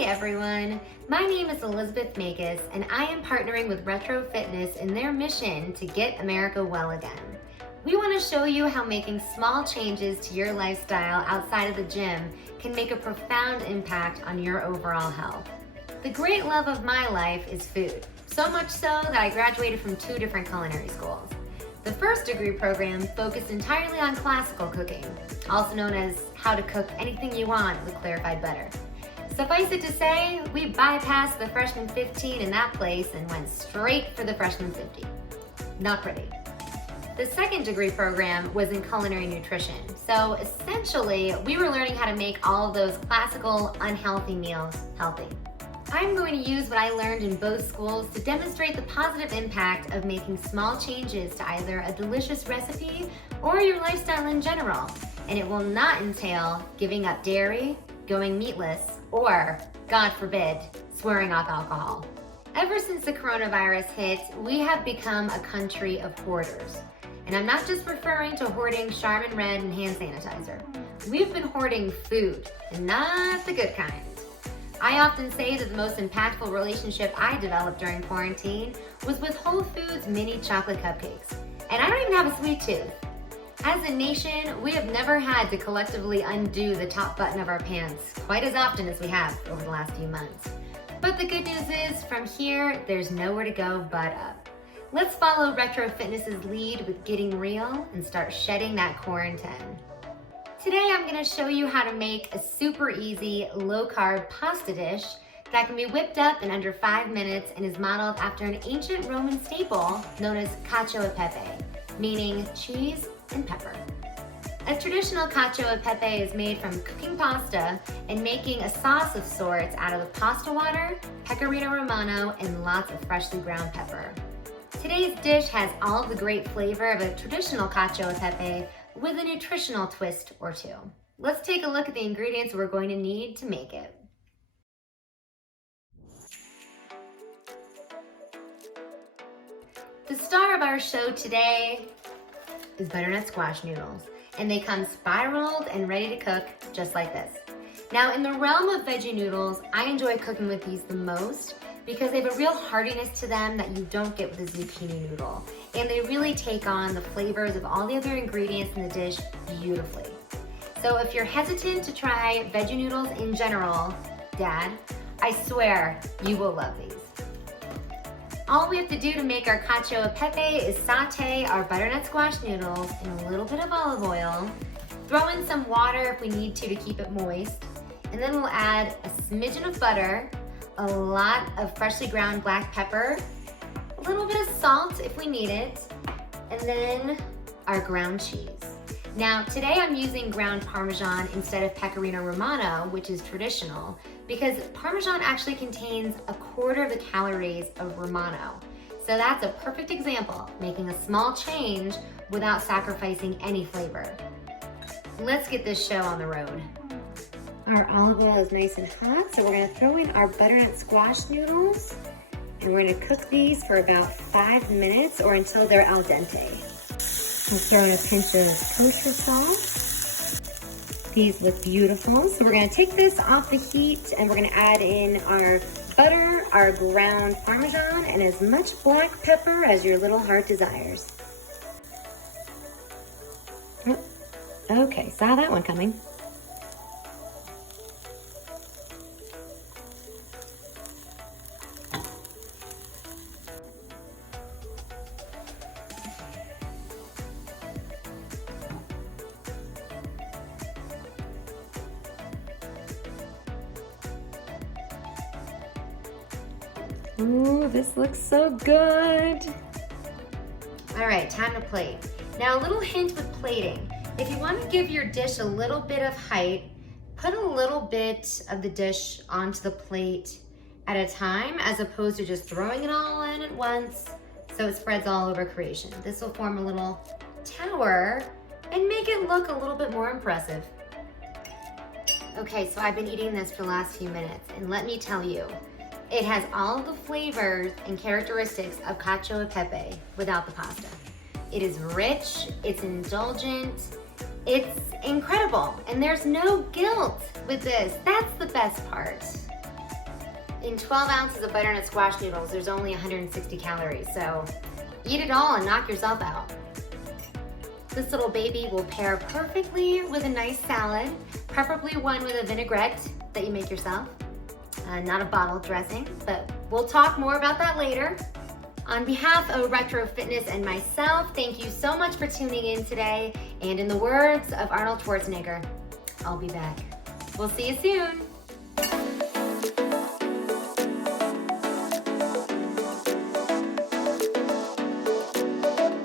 Hi everyone, my name is Elizabeth Makos and I am partnering with Retro Fitness in their mission to get America well again. We want to show you how making small changes to your lifestyle outside of the gym can make a profound impact on your overall health. The great love of my life is food, so much so that I graduated from 2 different culinary schools. The first degree program focused entirely on classical cooking, also known as how to cook anything you want with clarified butter. Suffice it to say, we bypassed the freshman 15 in that place and went straight for the freshman 50. Not pretty. The second degree program was in culinary nutrition, so essentially we were learning how to make all of those classical unhealthy meals healthy. I'm going to use what I learned in both schools to demonstrate the positive impact of making small changes to either a delicious recipe or your lifestyle in general, and it will not entail giving up dairy, going meatless, or, God forbid, swearing off alcohol. Ever since the coronavirus hit, we have become a country of hoarders. And I'm not just referring to hoarding Charmin Red and hand sanitizer. We've been hoarding food, and not the good kind. I often say that the most impactful relationship I developed during quarantine was with Whole Foods mini chocolate cupcakes. And I don't even have a sweet tooth. As a nation, we have never had to collectively undo the top button of our pants quite as often as we have over the last few months. But the good news is, from here, there's nowhere to go but up. Let's follow Retro Fitness's lead with getting real and start shedding that quarantine. Today, I'm gonna show you how to make a super easy, low-carb pasta dish that can be whipped up in under 5 minutes and is modeled after an ancient Roman staple known as cacio e pepe, meaning cheese and pepper. A traditional cacio e pepe is made from cooking pasta and making a sauce of sorts out of the pasta water, pecorino romano, and lots of freshly ground pepper. Today's dish has all the great flavor of a traditional cacio e pepe with a nutritional twist or two. Let's take a look at the ingredients we're going to need to make it. The star of our show today is butternut squash noodles, and they come spiraled and ready to cook just like this. Now, in the realm of veggie noodles, I enjoy cooking with these the most because they have a real heartiness to them that you don't get with a zucchini noodle, and they really take on the flavors of all the other ingredients in the dish beautifully. So if you're hesitant to try veggie noodles in general, Dad, I swear you will love these. All we have to do to make our cacio e pepe is saute our butternut squash noodles in a little bit of olive oil, throw in some water if we need to keep it moist, and then we'll add a smidgen of butter, a lot of freshly ground black pepper, a little bit of salt if we need it, and then our ground cheese. Now, today I'm using ground Parmesan instead of pecorino romano, which is traditional, because Parmesan actually contains 1/4 of the calories of Romano. So that's a perfect example, making a small change without sacrificing any flavor. Let's get this show on the road. Our olive oil is nice and hot, so we're gonna throw in our butternut squash noodles, and we're gonna cook these for about 5 minutes or until they're al dente. We'll throw in a pinch of kosher salt. These look beautiful. So we're gonna take this off the heat and we're gonna add in our butter, our ground Parmesan, and as much black pepper as your little heart desires. Oh, okay, saw that one coming. Ooh, this looks so good. All right, time to plate. Now, a little hint with plating. If you want to give your dish a little bit of height, put a little bit of the dish onto the plate at a time, as opposed to just throwing it all in at once so it spreads all over creation. This will form a little tower and make it look a little bit more impressive. Okay, so I've been eating this for the last few minutes, and let me tell you, it has all the flavors and characteristics of cacio e pepe without the pasta. It is rich, it's indulgent, it's incredible, and there's no guilt with this. That's the best part. in 12 ounces of butternut squash noodles, there's only 160 calories, so eat it all and knock yourself out. This little baby will pair perfectly with a nice salad, preferably one with a vinaigrette that you make yourself. Not a bottle dressing, but we'll talk more about that later. On behalf of Retro Fitness and myself, thank you so much for tuning in today. And in the words of Arnold Schwarzenegger, I'll be back. We'll see you soon.